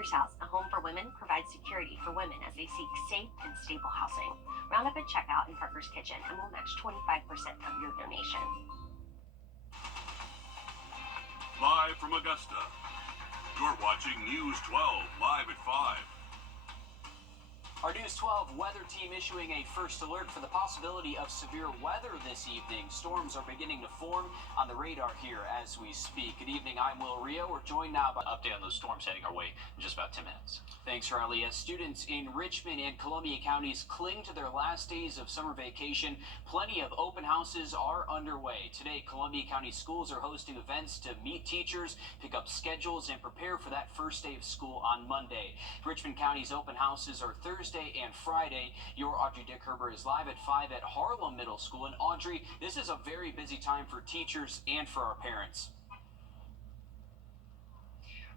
Rutgers House, a home for women, provides security for women as they seek safe and stable housing. Round up at checkout in Parker's Kitchen and we'll match 25% of your donation. Live from Augusta, you're watching News 12 live at 5. Our News 12 weather team issuing a first alert for the possibility of severe weather this evening. Storms are beginning to form on the radar here as we speak. Good evening, I'm Wrdw. We're joined now by update on those storms heading our way in just about 10 minutes. Thanks, Riley. As students in Richmond and Columbia counties cling to their last days of summer vacation, plenty of open houses are underway. Today, Columbia County schools are hosting events to meet teachers, pick up schedules, and prepare for that first day of school on Monday. Richmond County's open houses are Thursday and Friday. Your Audrey Dickherber is live at 5 at Harlem Middle School. And Audrey, this is a very busy time for teachers and for our parents.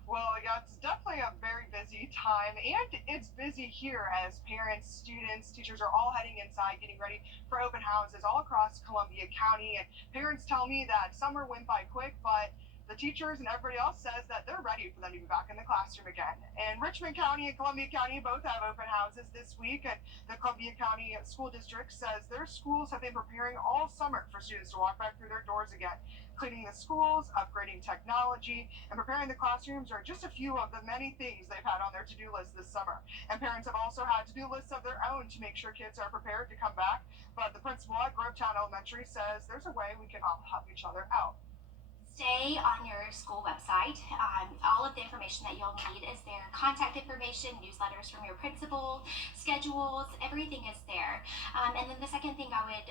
Well, yeah, it's definitely a very busy time, and it's busy here as parents, students, teachers are all heading inside, getting ready for open houses all across Columbia County. And parents tell me that summer went by quick, but the teachers and everybody else says that they're ready for them to be back in the classroom again. And Richmond County and Columbia County both have open houses this week, and the Columbia County School District says their schools have been preparing all summer for students to walk back through their doors again. Cleaning the schools, upgrading technology, and preparing the classrooms are just a few of the many things they've had on their to-do list this summer. And parents have also had to-do lists of their own to make sure kids are prepared to come back. But the principal at Grovetown Elementary says there's a way we can all help each other out. Stay on your school website. All of the information that you'll need is there. Contact information, newsletters from your principal, schedules, everything is there. And then the second thing I would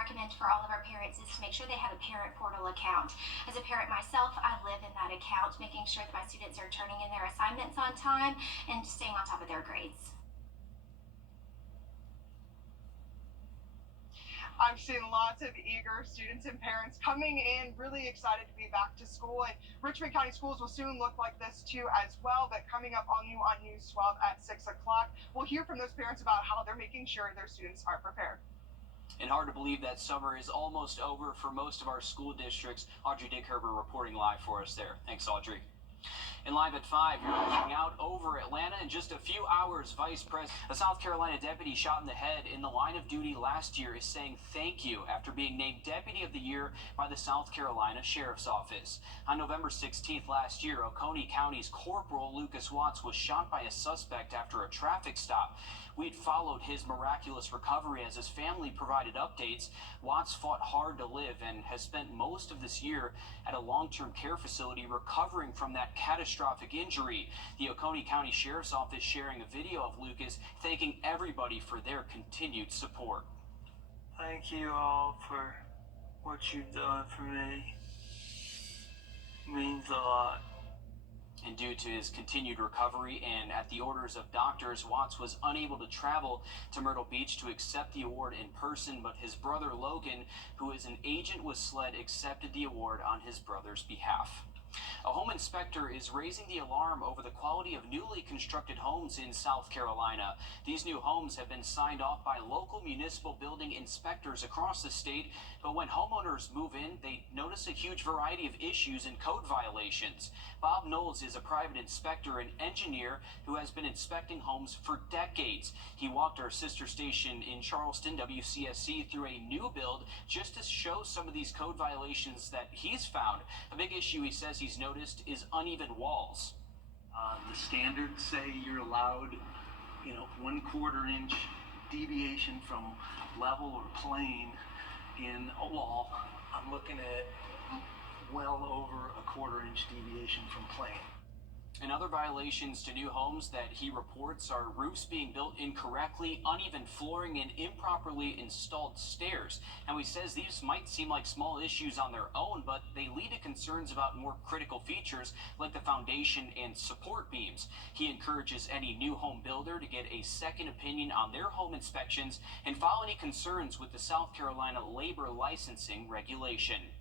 recommend for all of our parents is to make sure they have a parent portal account. As a parent myself, I live in that account, making sure that my students are turning in their assignments on time and staying on top of their grades. I've seen lots of eager students and parents coming in, really excited to be back to school. And Richmond County schools will soon look like this too as well. But coming up on you on News 12 at 6 o'clock, we'll hear from those parents about how they're making sure their students are prepared. And hard to believe that summer is almost over for most of our school districts. Audrey Dickherber reporting live for us there. Thanks, Audrey. And live at 5, you're looking out over Atlanta. In just a few hours, Vice President, a South Carolina deputy shot in the head in the line of duty last year, is saying thank you after being named Deputy of the Year by the South Carolina Sheriff's Office. On November 16th last year, Oconee County's Corporal Lucas Watts was shot by a suspect after a traffic stop. We'd followed his miraculous recovery as his family provided updates. Watts fought hard to live and has spent most of this year at a long-term care facility recovering from that catastrophic injury. The Oconee County Sheriff's Office sharing a video of Lucas thanking everybody for their continued support. Thank you all for what you've done for me. It means a lot. And due to his continued recovery and at the orders of doctors, Watts was unable to travel to Myrtle Beach to accept the award in person, but his brother Logan, who is an agent with SLED, accepted the award on his brother's behalf. A home inspector is raising the alarm over the quality of newly constructed homes in South Carolina. These new homes have been signed off by local municipal building inspectors across the state, but when homeowners move in, they notice a huge variety of issues and code violations. Bob Knowles is a private inspector and engineer who has been inspecting homes for decades. He walked our sister station in Charleston, WCSC, through a new build just to show some of these code violations that he's found. A big issue he says he's noticed is uneven walls. The standards say you're allowed, 1/4 inch deviation from level or plane in a wall. I'm looking at well over a 1/4 inch deviation from plane. And other violations to new homes that he reports are roofs being built incorrectly, uneven flooring, and improperly installed stairs. Now, he says these might seem like small issues on their own, but they lead to concerns about more critical features like the foundation and support beams. He encourages any new home builder to get a second opinion on their home inspections and file any concerns with the South Carolina labor licensing regulation.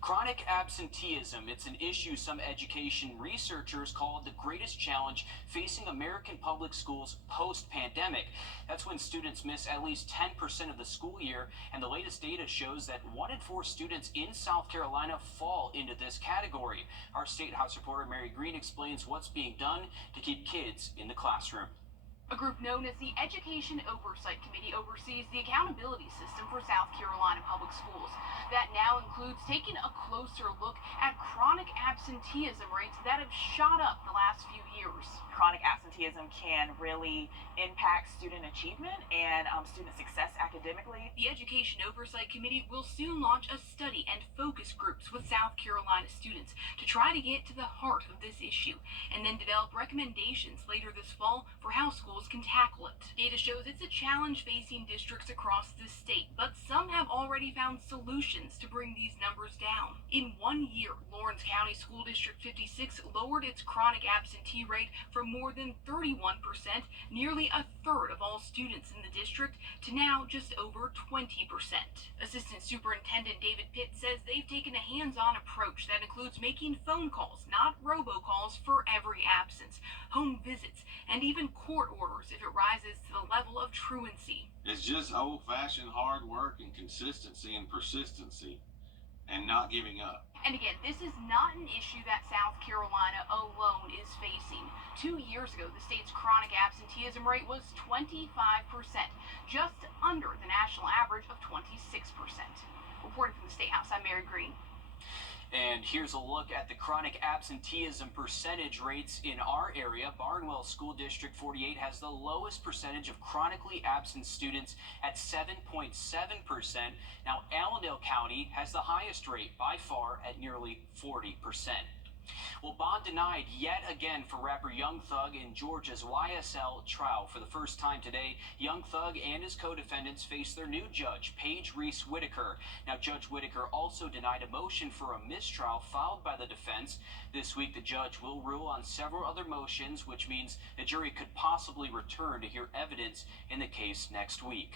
Chronic absenteeism, it's an issue some education researchers call the greatest challenge facing American public schools post-pandemic. That's when students miss at least 10% of the school year, and the latest data shows that 1 in 4 students in South Carolina fall into this category. Our State House reporter Mary Green explains what's being done to keep kids in the classroom. A group known as the Education Oversight Committee oversees the accountability system for South Carolina public schools. That now includes taking a closer look at chronic absenteeism rates that have shot up the last few years. Chronic absenteeism can really impact student achievement and student success academically. The Education Oversight Committee will soon launch a study and focus groups with South Carolina students to try to get to the heart of this issue and then develop recommendations later this fall for how schools can tackle it. Data shows it's a challenge facing districts across the state, but some have already found solutions to bring these numbers down. In 1 year, Lawrence County School District 56 lowered its chronic absentee rate from more than 31%, nearly a third of all students in the district, to now just over 20%. Assistant Superintendent David Pitt says they've taken a hands-on approach that includes making phone calls, not robocalls, for every absence, home visits, and even court orders if it rises to the level of truancy. It's just old-fashioned hard work and consistency and persistency and not giving up. And again, this is not an issue that South Carolina alone is facing. 2 years ago, the state's chronic absenteeism rate was 25%, just under the national average of 26%. Reporting from the State House, I'm Mary Green. And here's a look at the chronic absenteeism percentage rates in our area. Barnwell School District 48 has the lowest percentage of chronically absent students at 7.7%. Now, Allendale County has the highest rate by far at nearly 40%. Well, bond denied yet again for rapper Young Thug in Georgia's YSL trial. For the first time today, Young Thug and his co-defendants face their new judge, Paige Reese Whitaker. Now, Judge Whitaker also denied a motion for a mistrial filed by the defense. This week, the judge will rule on several other motions, which means the jury could possibly return to hear evidence in the case next week.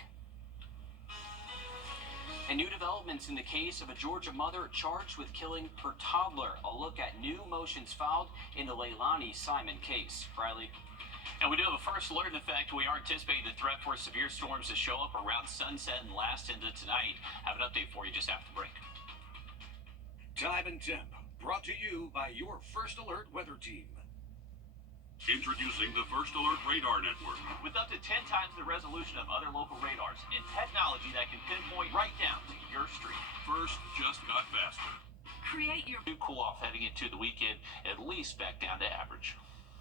And new developments in the case of a Georgia mother charged with killing her toddler. A look at new motions filed in the Leilani Simon case. Riley. And we do have a first alert. In fact, we are anticipating the threat for severe storms to show up around sunset and last into tonight. Have an update for you just after the break. Time and Temp, brought to you by your First Alert weather team. Introducing the First Alert Radar Network. With up to 10 times the resolution of other local radars and technology that can pinpoint right down to your street. First just got faster. Create your New cool off heading into the weekend, at least back down to average.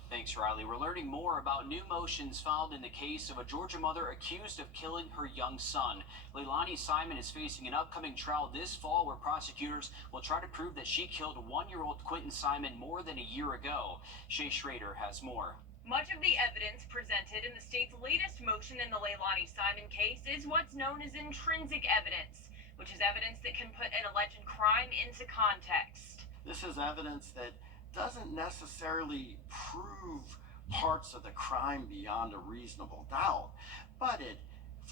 Thanks, Riley. We're learning more about new motions filed in the case of a Georgia mother accused of killing her young son. Leilani Simon is facing an upcoming trial this fall where prosecutors will try to prove that she killed 1-year-old Quentin Simon more than a year ago. Shay Schrader has more. Much of the evidence presented in the state's latest motion in the Leilani Simon case is what's known as intrinsic evidence, which is evidence that can put an alleged crime into context. This is evidence that doesn't necessarily prove parts of the crime beyond a reasonable doubt, but it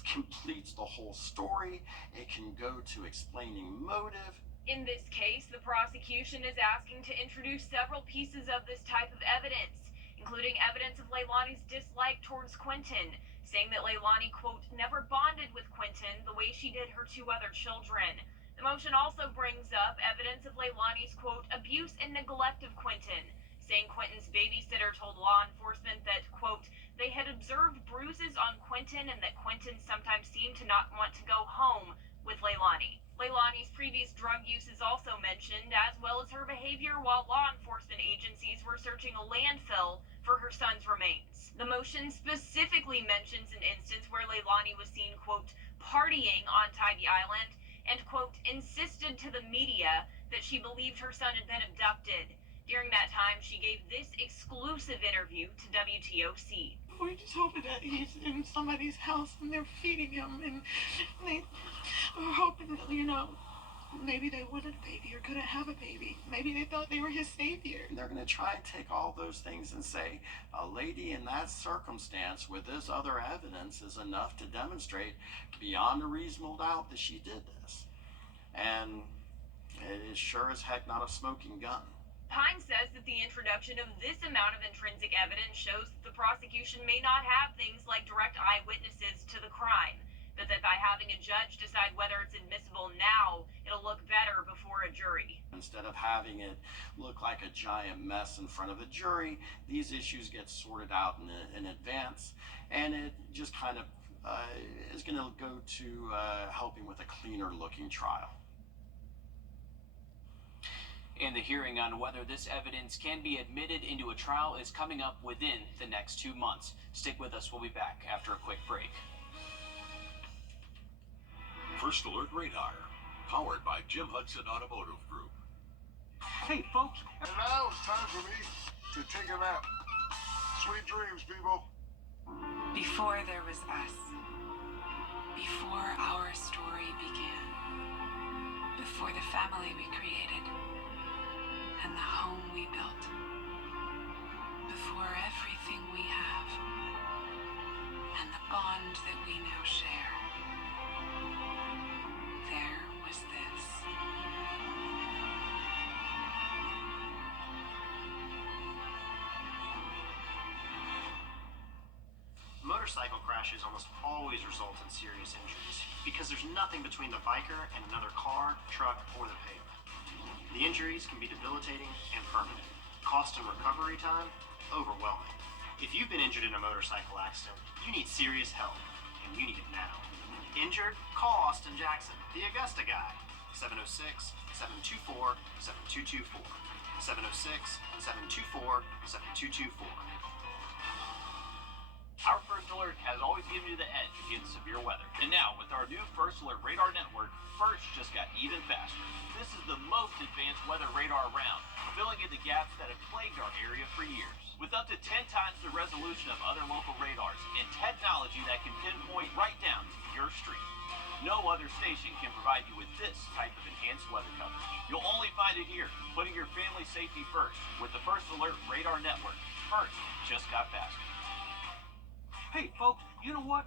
completes the whole story. It can go to explaining motive. In this case, the prosecution is asking to introduce several pieces of this type of evidence, including evidence of Leilani's dislike towards Quentin, saying that Leilani, quote, never bonded with Quentin the way she did her 2 other children. The motion also brings up evidence of Leilani's, quote, abuse and neglect of Quentin, saying Quentin's babysitter told law enforcement that, quote, they had observed bruises on Quentin and that Quentin sometimes seemed to not want to go home with Leilani. Leilani's previous drug use is also mentioned, as well as her behavior while law enforcement agencies were searching a landfill for her son's remains. The motion specifically mentions an instance where Leilani was seen, quote, partying on Tybee Island, and, quote, insisted to the media that she believed her son had been abducted. During that time, she gave this exclusive interview to WTOC. We're just hoping that he's in somebody's house and they're feeding him, and they were hoping that, maybe they wanted a baby or couldn't have a baby. Maybe they thought they were his savior. They're going to try and take all those things and say, a lady in that circumstance with this other evidence is enough to demonstrate beyond a reasonable doubt that she did this. And It is sure as heck not a smoking gun. Pine says that the introduction of this amount of intrinsic evidence shows that the prosecution may not have things like direct eyewitnesses to the crime, but that by having a judge decide whether it's admissible now, it'll look better before a jury. Instead of having it look like a giant mess in front of a jury, these issues get sorted out in advance, and it just kind of is going to go to helping with a cleaner looking trial. And the hearing on whether this evidence can be admitted into a trial is coming up within the next 2 months. Stick with us. We'll be back after a quick break. First Alert Radar, powered by Jim Hudson Automotive Group. Hey, folks. And now it's time for me to take a nap. Sweet dreams, people. Before there was us. Before our story began. Before the family we created. And the home we built. Before everything we have. And the bond that we now share. There was this. Motorcycle crashes almost always result in serious injuries because there's nothing between the biker and another car, truck, or the pavement. The injuries can be debilitating and permanent. Cost and recovery time, overwhelming. If you've been injured in a motorcycle accident, you need serious help, and you need it now. Injured? Call Austin Jackson, the Augusta guy. 706-724-7224. 706-724-7224. Our First Alert has always given you the edge against severe weather. And now, with our new First Alert Radar Network, First just got even faster. This is the most advanced weather radar around, filling in the gaps that have plagued our area for years. With up to 10 times the resolution of other local radars and technology that can pinpoint right down to your street. No other station can provide you with this type of enhanced weather coverage. You'll only find it here, putting your family's safety first. With the First Alert Radar Network, First just got faster. Hey, folks, you know what?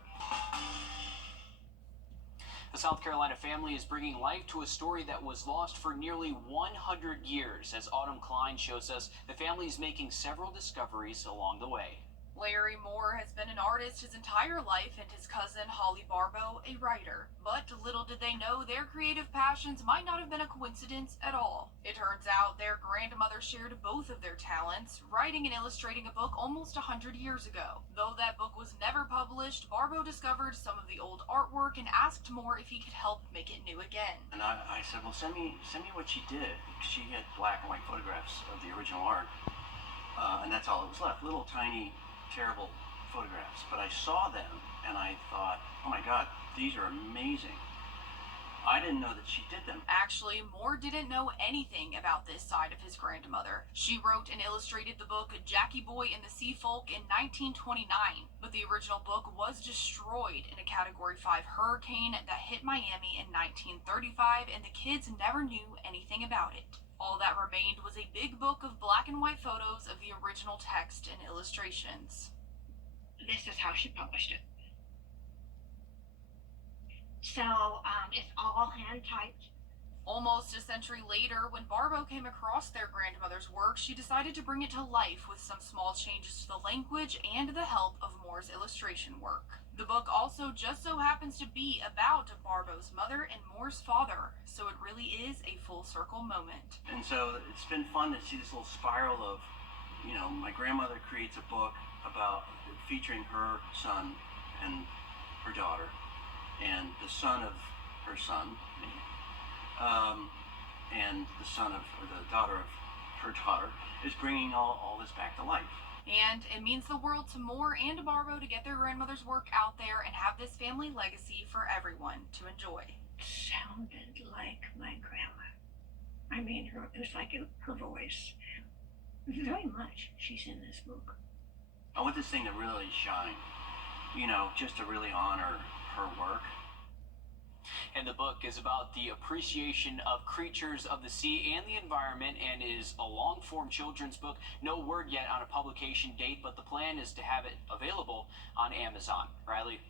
The South Carolina family is bringing life to a story that was lost for nearly 100 years. As Autumn Klein shows us, the family is making several discoveries along the way. Larry Moore has been an artist his entire life, and his cousin Holly Barbo a writer. But little did they know their creative passions might not have been a coincidence at all. It turns out their grandmother shared both of their talents, writing and illustrating a book almost 100 years ago. Though that book was never published, Barbo discovered some of the old artwork and asked Moore if he could help make it new again. And I said, well, send me what she did. She had black and white photographs of the original art, and that's all that was left. Little tiny terrible photographs, but I saw them and I thought, oh my god, these are amazing. I didn't know that she did them. Actually, Moore didn't know anything about this side of his grandmother. She wrote and illustrated the book Jackie Boy and the Sea Folk in 1929, but the original book was destroyed in a Category 5 hurricane that hit Miami in 1935, and the kids never knew anything about it. All that remained was a big book of black and white photos of the original text and illustrations. This is how she published it. So, it's all hand typed. Almost a century later, when Barbo came across their grandmother's work, she decided to bring it to life with some small changes to the language and the help of Moore's illustration work. The book also just so happens to be about Barbo's mother and Moore's father, so it really is a full circle moment. And so it's been fun to see this little spiral of, my grandmother creates a book about featuring her son and her daughter, and the son of her son, me, and the daughter of her daughter is bringing all this back to life. And it means the world to Moore and to Barbo to get their grandmother's work out there and have this family legacy for everyone to enjoy. Sounded like my grandma. I mean, it was like her voice. Very much she's in this book. I want this thing to really shine, just to really honor her work. And the book is about the appreciation of creatures of the sea and the environment, and is a long-form children's book. No word yet on a publication date, but the plan is to have it available on Amazon. Riley?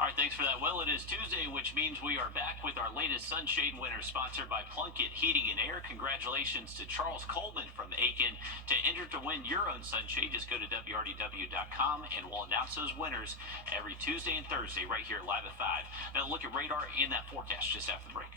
All right, thanks for that. Well, it is Tuesday, which means we are back with our latest sunshade winner, sponsored by Plunkett Heating and Air. Congratulations to Charles Coleman from Aiken. To enter to win your own sunshade, just go to WRDW.com, and we'll announce those winners every Tuesday and Thursday right here live at 5. Now look at radar and that forecast just after the break.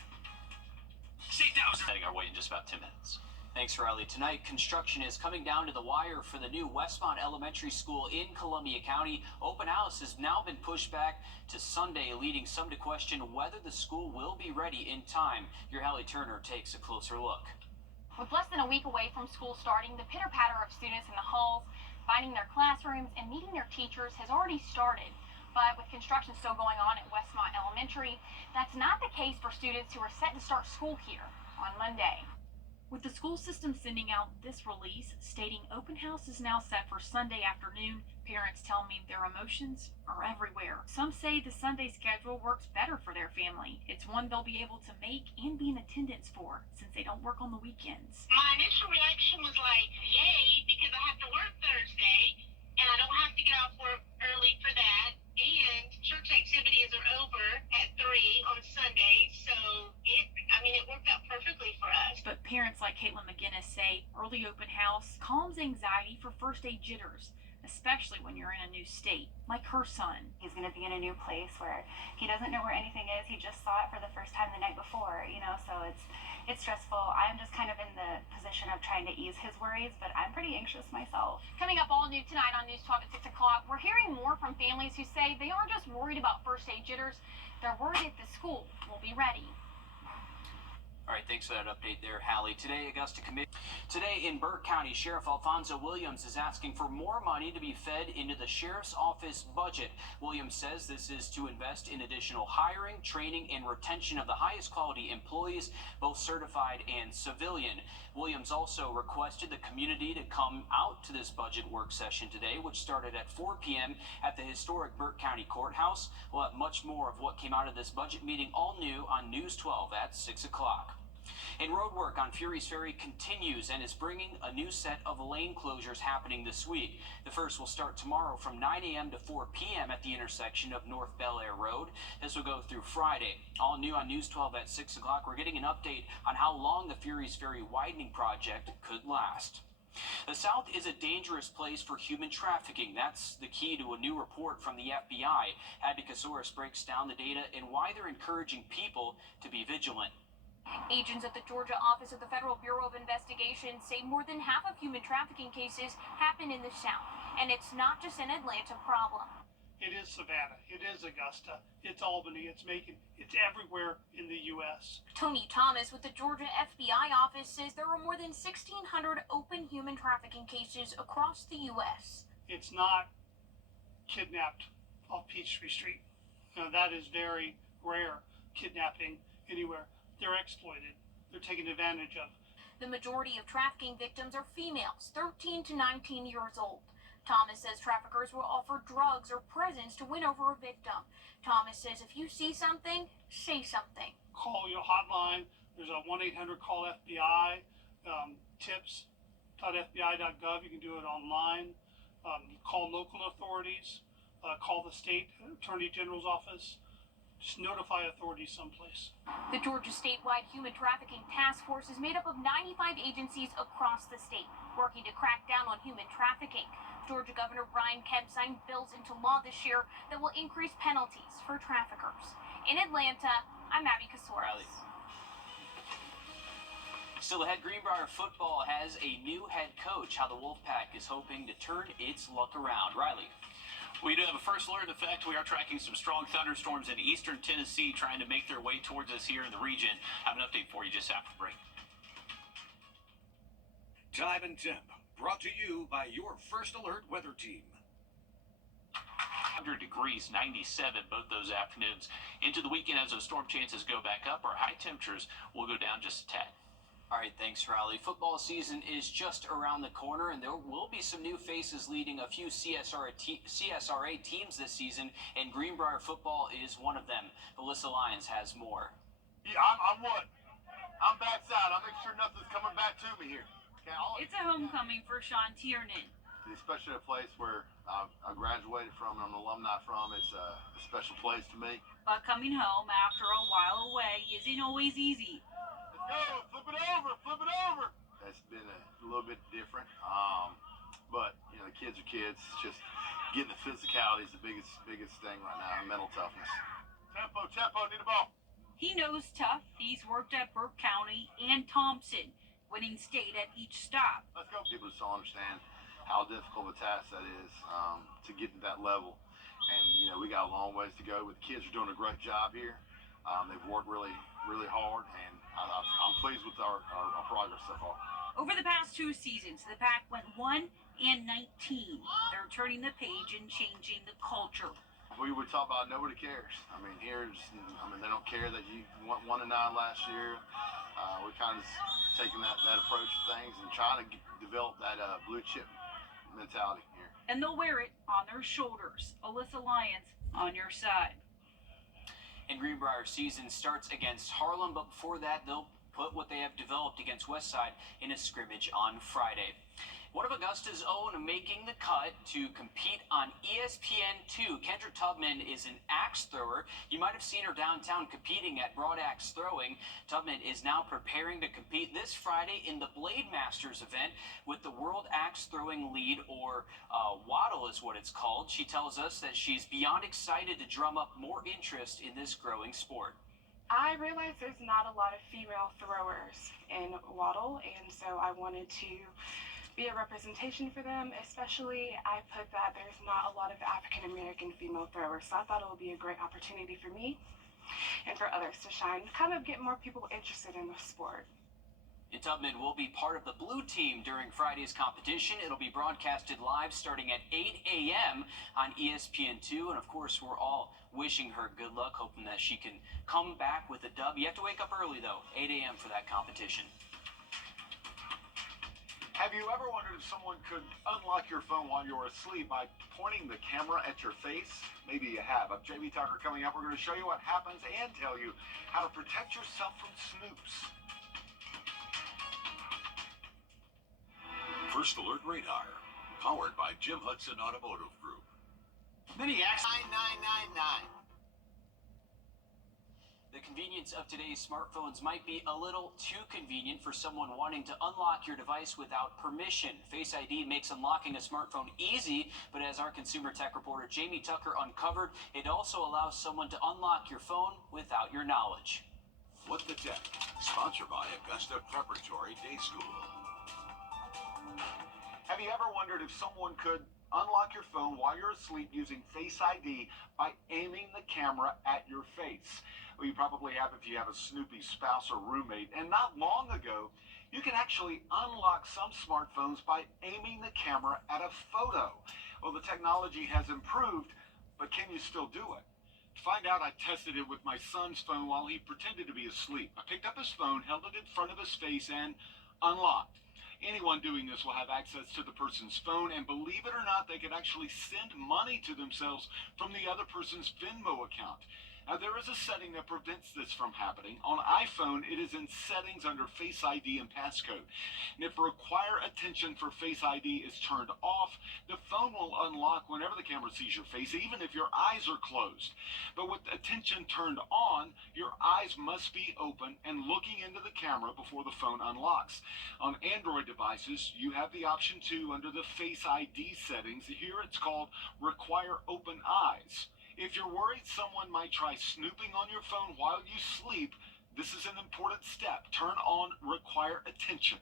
Heading our way in just about 10 minutes. Thanks, Riley. Tonight, construction is coming down to the wire for the new Westmont Elementary School in Columbia County. Open house has now been pushed back to Sunday, leading some to question whether the school will be ready in time. Your Hallie Turner takes a closer look. With less than a week away from school starting, the pitter-patter of students in the halls, finding their classrooms, and meeting their teachers has already started. But with construction still going on at Westmont Elementary, that's not the case for students who are set to start school here on Monday. With the school system sending out this release stating open house is now set for Sunday afternoon, parents tell me their emotions are everywhere. Some say the Sunday schedule works better for their family. It's one they'll be able to make and be in attendance for, since they don't work on the weekends. My initial reaction was like, yay, because I have to work Thursday, and I don't have to get off work early for that. And church activities are over at 3 on Sunday, so it worked out perfectly for us. But parents like Caitlin McGinnis say early open house calms anxiety for first day jitters, especially when you're in a new state, like her son. He's going to be in a new place where he doesn't know where anything is. He just saw it for the first time the night before, so it's stressful. I'm just kind of in the position of trying to ease his worries, but I'm pretty anxious myself. Coming up all new tonight on News 12 at 6 o'clock, we're hearing more from families who say they aren't just worried about first day jitters, they're worried if the school will be ready. All right, thanks for that update there, Hallie. Today in Burke County, Sheriff Alfonso Williams is asking for more money to be fed into the sheriff's office budget. Williams says this is to invest in additional hiring, training, and retention of the highest quality employees, both certified and civilian. Williams also requested the community to come out to this budget work session today, which started at 4 p.m. at the historic Burke County Courthouse. We'll have much more of what came out of this budget meeting all new on News 12 at 6 o'clock. And road work on Fury's Ferry continues and is bringing a new set of lane closures happening this week. The first will start tomorrow from 9 a.m. to 4 p.m. at the intersection of North Bel Air Road. This will go through Friday. All new on News 12 at 6 o'clock. We're getting an update on how long the Fury's Ferry widening project could last. The South is a dangerous place for human trafficking. That's the key to a new report from the FBI. Abby Kasoris breaks down the data and why they're encouraging people to be vigilant. Agents at the Georgia office of the Federal Bureau of Investigation say more than half of human trafficking cases happen in the South, and it's not just an Atlanta problem. It is Savannah, it is Augusta, it's Albany, it's Macon, it's everywhere in the U.S. Tony Thomas with the Georgia FBI office says there are more than 1,600 open human trafficking cases across the U.S. It's not kidnapped off Peachtree Street. That is very rare, kidnapping anywhere. They're exploited. They're taken advantage of. The majority of trafficking victims are females, 13 to 19 years old. Thomas says traffickers will offer drugs or presents to win over a victim. Thomas says if you see something, say something. Call your hotline. There's a 1-800-CALL-FBI, tips.fbi.gov. You can do it online. Call local authorities. Call the state attorney general's office. Just notify authorities someplace. The Georgia statewide human trafficking task force is made up of 95 agencies across the state, working to crack down on human trafficking. Georgia Governor Brian Kemp signed bills into law this year that will increase penalties for traffickers. In Atlanta, I'm Abby Kasoris. Still ahead, Greenbrier football has a new head coach. How the Wolfpack is hoping to turn its luck around. Riley. We do have a first alert. In fact, we are tracking some strong thunderstorms in eastern Tennessee trying to make their way towards us here in the region. I have an update for you just after the break. Time and temp, brought to you by your First Alert weather team. 100 degrees, 97 both those afternoons. Into the weekend as those storm chances go back up, our high temperatures will go down just a tad. All right, thanks, Riley. Football season is just around the corner, and there will be some new faces leading a few CSRA teams this season, and Greenbrier football is one of them. Melissa Lyons has more. Yeah, I'm what? I'm backside. I'll make sure nothing's coming back to me here. Okay, it's a homecoming for Sean Tiernan. especially a place where I graduated from and I'm an alumni from. It's a special place to me. But coming home after a while away isn't always easy. Let's go, flip it over. It's been a little bit different, but you know, the kids are kids. It's just getting the physicality is the biggest thing right now, and mental toughness. Tempo, need the ball. He knows tough. He's worked at Burke County and Thompson, winning state at each stop. Let's go. People just don't understand how difficult a task that is to get to that level. And, you know, we got a long ways to go, but the kids are doing a great job here. They've worked really hard, and I'm pleased with our progress so far. Over the past 2 seasons, the Pack went 1-19. They're turning the page and changing the culture. We talk about nobody cares. I mean, they don't care that you went 1-9 last year. We're kind of taking that approach to things and trying to develop that blue chip mentality here. And they'll wear it on their shoulders. Alyssa Lyons on your side. And Greenbrier season starts against Harlem, but before that, they'll put what they have developed against Westside in a scrimmage on Friday. One of Augusta's own making the cut to compete on ESPN2. Kendra Tubman is an axe thrower. You might have seen her downtown competing at broad axe throwing. Tubman is now preparing to compete this Friday in the Blade Masters event with the World Axe Throwing Lead, or Wrdw is what it's called. She tells us that she's beyond excited to drum up more interest in this growing sport. I realized there's not a lot of female throwers in Wrdw, and so I wanted to be a representation for them. Especially, I put that there's not a lot of African American female throwers, so I thought it would be a great opportunity for me and for others to shine, kind of get more people interested in the sport. And Tubman will be part of the blue team during Friday's competition. It'll be broadcasted live starting at 8 a.m. on ESPN2. And of course, we're all wishing her good luck, hoping that she can come back with a dub. You have to wake up early, though, 8 a.m. for that competition. Have you ever wondered if someone could unlock your phone while you're asleep by pointing the camera at your face? Maybe you have. I'm Jamie Tucker. Coming up, we're going to show you what happens and tell you how to protect yourself from snoops. First Alert Radar, powered by Jim Hudson Automotive Group. Mini X 9999. The convenience of today's smartphones might be a little too convenient for someone wanting to unlock your device without permission. Face ID makes unlocking a smartphone easy, but as our consumer tech reporter Jamie Tucker uncovered, it also allows someone to unlock your phone without your knowledge. What the Tech, sponsored by Augusta Preparatory Day School. Have you ever wondered if someone could unlock your phone while you're asleep using Face ID by aiming the camera at your face? Well, you probably have if you have a snoopy spouse or roommate. And not long ago, you can actually unlock some smartphones by aiming the camera at a photo. Well, the technology has improved, but can you still do it? To find out, I tested it with my son's phone while he pretended to be asleep. I picked up his phone, held it in front of his face, and unlocked. Anyone doing this will have access to the person's phone, and believe it or not, they can actually send money to themselves from the other person's Venmo account. Now, there is a setting that prevents this from happening. On iPhone, it is in Settings under Face ID and Passcode. And if Require Attention for Face ID is turned off, the phone will unlock whenever the camera sees your face, even if your eyes are closed. But with attention turned on, your eyes must be open and looking into the camera before the phone unlocks. On Android devices, you have the option to, under the Face ID settings, here it's called Require Open Eyes. If you're worried someone might try snooping on your phone while you sleep, this is an important step. Turn on Require Attention.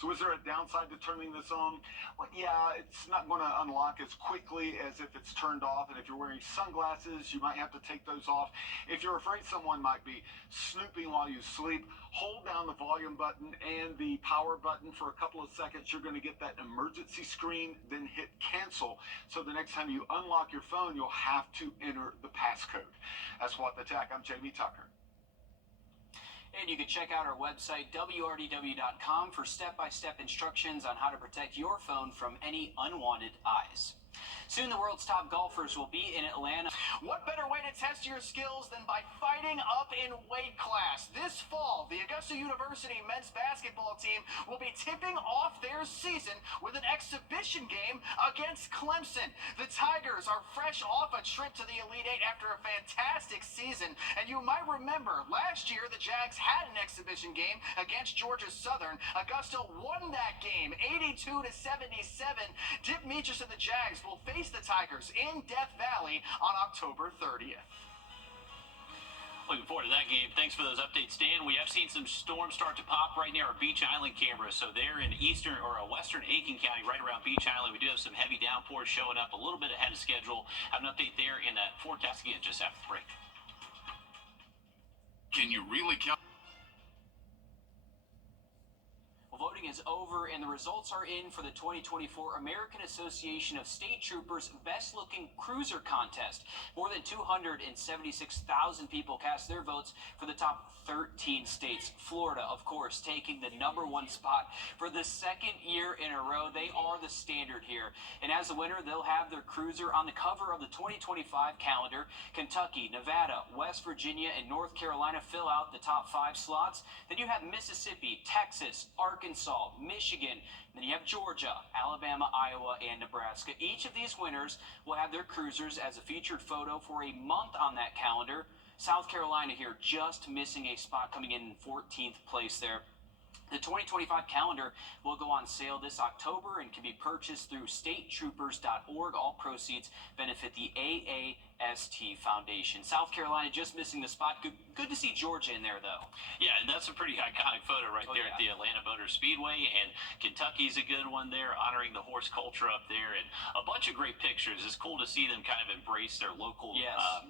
So is there a downside to turning this on? Well, yeah, it's not going to unlock as quickly as if it's turned off. And if you're wearing sunglasses, you might have to take those off. If you're afraid someone might be snooping while you sleep, hold down the volume button and the power button for a couple of seconds. You're going to get that emergency screen, then hit cancel. So the next time you unlock your phone, you'll have to enter the passcode. That's What the Tech. I'm Jamie Tucker. And you can check out our website, wrdw.com, for step-by-step instructions on how to protect your phone from any unwanted eyes. Soon the world's top golfers will be in Atlanta. What better way to test your skills than by fighting up in weight class? This fall, the Augusta University men's basketball team will be tipping off their season with an exhibition game against Clemson. The Tigers are fresh off a trip to the Elite Eight after a fantastic season, and you might remember last year the Jags had an exhibition game against Georgia Southern. Augusta won that game 82-77. Dip Meachus and the Jags will face the Tigers in Death Valley on October 30th. Looking forward to that game. Thanks for those updates, Dan. We have seen some storms start to pop right near our Beach Island cameras. So they're in western Aiken County, right around Beach Island. We do have some heavy downpours showing up a little bit ahead of schedule. Have an update there in that forecast again just after the break. Can you really count? Voting is over and the results are in for the 2024 American Association of State Troopers Best Looking Cruiser Contest. More than 276,000 people cast their votes for the top 13 states. Florida, of course, taking the #1 spot for the second year in a row. They are the standard here. And as a winner, they'll have their cruiser on the cover of the 2025 calendar. Kentucky, Nevada, West Virginia, and North Carolina fill out the top 5 slots. Then you have Mississippi, Texas, Arkansas, Michigan, then you have Georgia, Alabama, Iowa, and Nebraska. Each of these winners will have their cruisers as a featured photo for a month on that calendar. South Carolina here just missing a spot, coming in 14th place there. The 2025 calendar will go on sale this October and can be purchased through statetroopers.org. All proceeds benefit the AAST Foundation. South Carolina just missing the spot. Good to see Georgia in there, though. Yeah, and that's a pretty iconic photo right there at the Atlanta Motor Speedway. And Kentucky's a good one there, honoring the horse culture up there. And a bunch of great pictures. It's cool to see them kind of embrace their local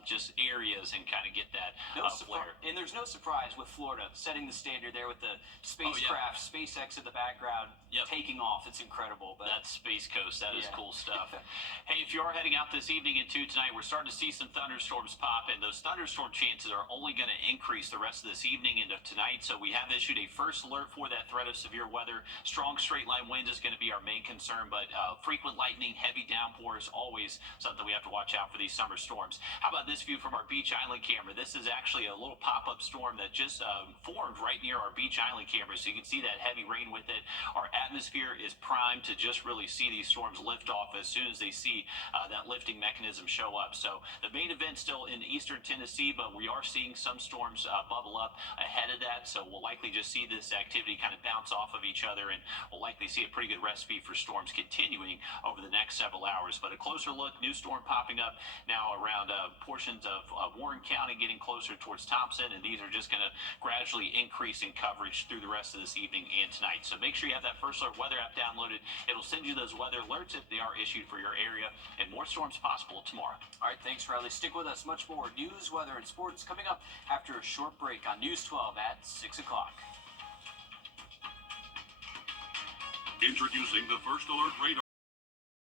just areas and kind of get that flair. And there's no surprise with Florida setting the standard there with the spacecraft, SpaceX in the background, taking off. It's incredible. But that's Space Coast. That is cool stuff. Hey, if you are heading out this evening into tonight, we're starting to see some thunderstorms pop, and those thunderstorm chances are only going to increase the rest of this evening into tonight. So we have issued a first alert for that threat of severe weather. Strong straight line winds is going to be our main concern, but frequent lightning, heavy downpours, always something we have to watch out for these summer storms. How about this view from our Beach Island camera? This is actually a little pop-up storm that just formed right near our Beach Island camera, so you can see that heavy rain with it. Our atmosphere is primed to just really see these storms lift off as soon as they see that lifting mechanism show up. So the main event still in eastern Tennessee, but we are seeing some storms bubble up ahead of that, so we'll likely just see this activity kind of bounce off of each other, and we'll likely see a pretty good recipe for storms continuing over the next several hours. But a closer look, new storm popping up now around portions of Warren County, getting closer towards Thompson, and these are just going to gradually increase in coverage through the rest of this evening and tonight. So make sure you have that First Alert weather app downloaded. It'll send you those weather alerts if they are issued for your area, and more storms possible tomorrow. All right, thanks, Riley. Stick with us. Much more news, weather, and sports coming up after a short break on News 12 at 6 o'clock. Introducing the First Alert radar.